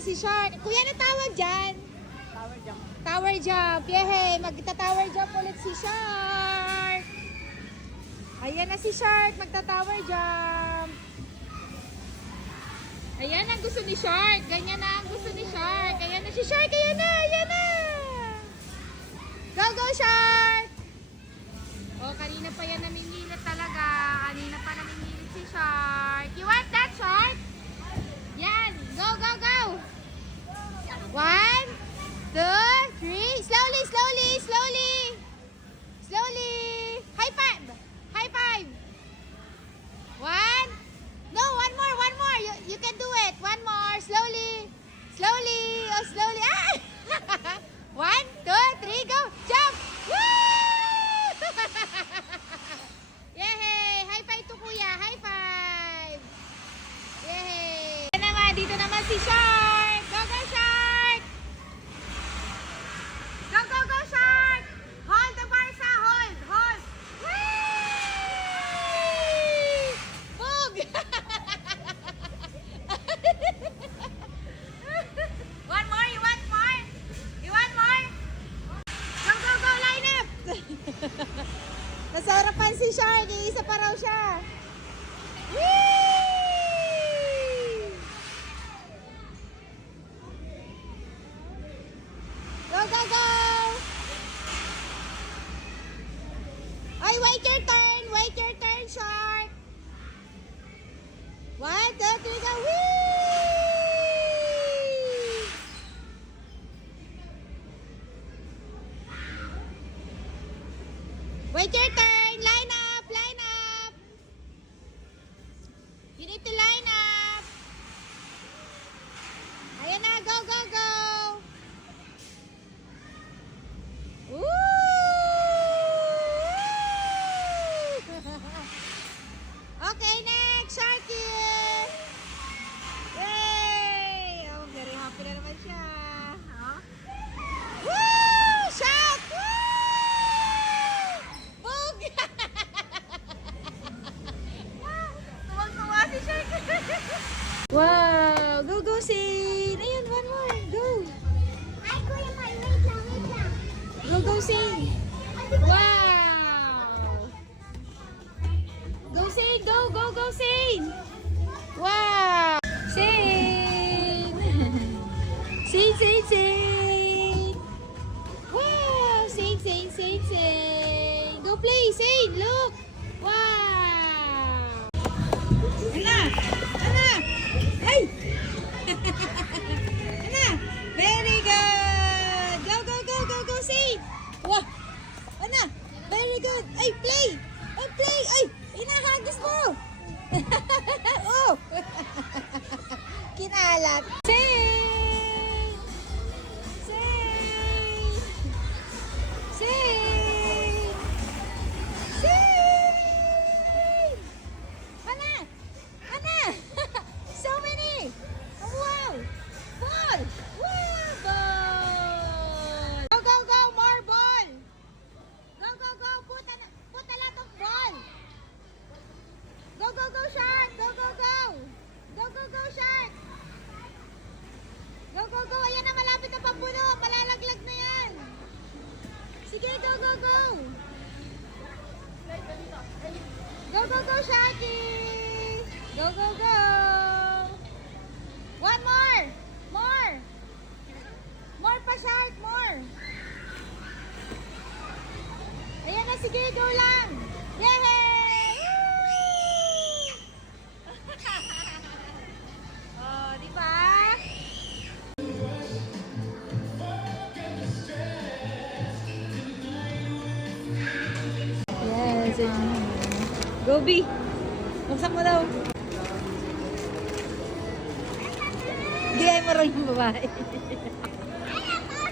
Si Shark. Kuya, ano tawag dyan? Tower jump. Tower jump. Yehey! Magta-tower jump ulit si Shark. Ayan na si Shark. Magta-tower jump. Ayan ang gusto ni Shark. Ganyan na ang gusto ni Shark. Ayan na si Shark. Ayan na. Ayan na. Go, go, Shark! Oh, kanina pa yan namimilit talaga. Kanina pa namimilit si Shark. You want that, Shark? Yan. Go, go, go. 1, 2, 3. Slowly, slowly, slowly. Slowly. High five. High five. 1. No, one more, one more. You can do it. One more. Slowly. Slowly. Oh, slowly. Ah! 1, 2, 3, go. Jump. Woo! Yehey. High five to kuya. High five. Yehey. Dito naman si Shark. Go, go, Shark. Go, go, go, Shark. Hold the Barca. Hold, hold. Whee! Bug. One more? You want more? You want more? Go, go, go. Line up. Nasa harapan si Shark. Iisa pa raw siya. Whee! Go, go, go! Ay, wait your turn! Wait your turn, Shark! 1, 2, 3, go! Whee! Wait your turn! Line up! Line up! You need to line up! Ayan na! Go, go, go! Woo! Okay, next, Sharky! Yay! Oh, very happy na naman siya. Oh. Woo! Shout! Woo! Boog! Tuwag-tuwa si Sharky. Wow! Go, go, Sin! Ayun, one more. Go! Ay, kuya, wait lang, wait lang. Go, go, Sin! Wow! Go, Sin! Go, go, go, Sin! Wow! Sin! Sin, Sin, Sin! Wow! Sin, Sin, Sin, Sin! Go play, Sin! Look! Wow! Ana! Ana! Ay! Ana! Very good! Go, go, go, go, go, Sin! Wow! Ana! Very good! Ay, play! Ay, play! Ay! Inahagis mo! Oh! Kina! Shark, more. Ayan na, sige, go lang. Yay! Woo! Oh, di ba? Yes. Go, B. Buksan mo daw. Hindi ay mo rin yung babae.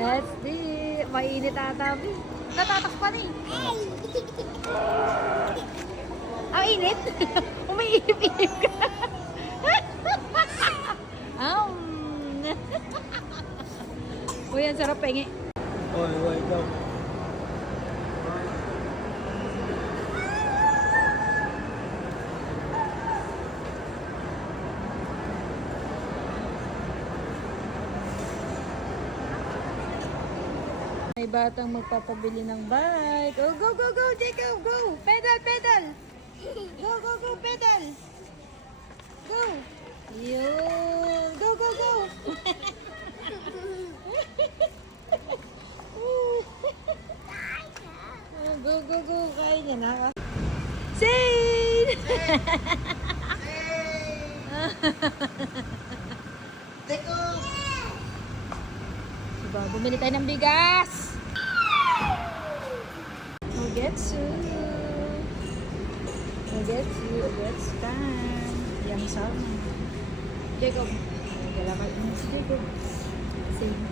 Let's see. Mainit ata, B. Natatakpan eh. Ang init? Umiinip-inip ka. Uy, ang sarap pengi. Oy, wait daw. May batang magpapabili ng bike. Oh, go, go, go, Jacob, go. Pedal, pedal. Go, go, go, pedal. Go. Yun. Go, go, go. Oh, go, go, go. Kaya niya na. Zane! Teko! Diba, bumili tayo ng bigas. Ogetsu. Ogetsu. Ogetsu time. Yang sama. Jacob. Galakad mo si Jacob. Same.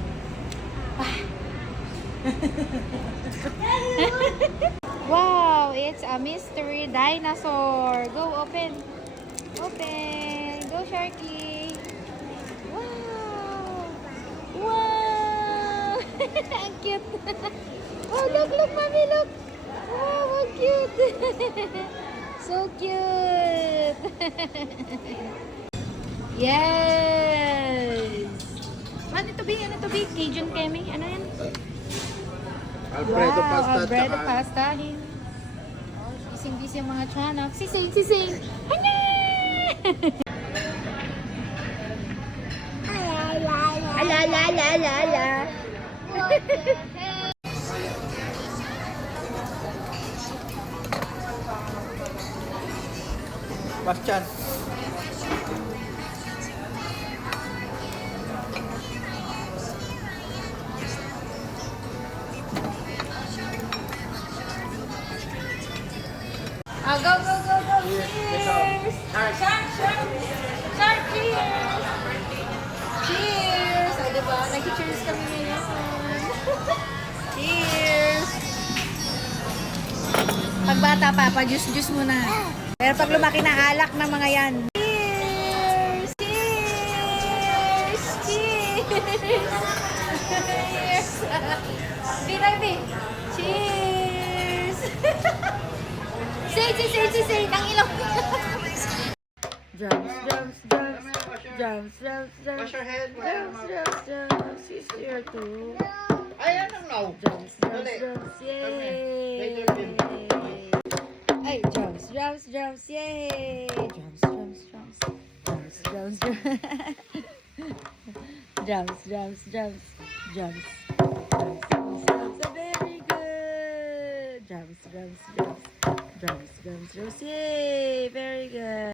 Wow, it's a mystery dinosaur. Go, open. Open. Go, Sharky. Wow. Wow. Ang cute. Oh, look, mommy, look. Wow, how cute. So cute. Yes. Ano to be? Cajun Kemi? Ano yan? Alfredo Wow, pasta. Alfredo tsaka- pasta. Oh, busy ang mga tiyanak. Sising. Hala! Ala. Bastian. Oh, go. Cheers. Shark. Cheers. Cheers. O, diba? Nag-cheers kami ngayon. Cheers. Pag bata pa, pa-juice muna. Pero pag lumaki na, alak na mga yan. Cheers. Cheers. Cheers. Say, ang ilong. Drums. Wash your head. Drums. She's here too. Ay, anong now? Drums. Dali. Yay. Later, Bill. Ay, drums. Yay. Drums. Drums. Very good. Drums. Yay. Very good.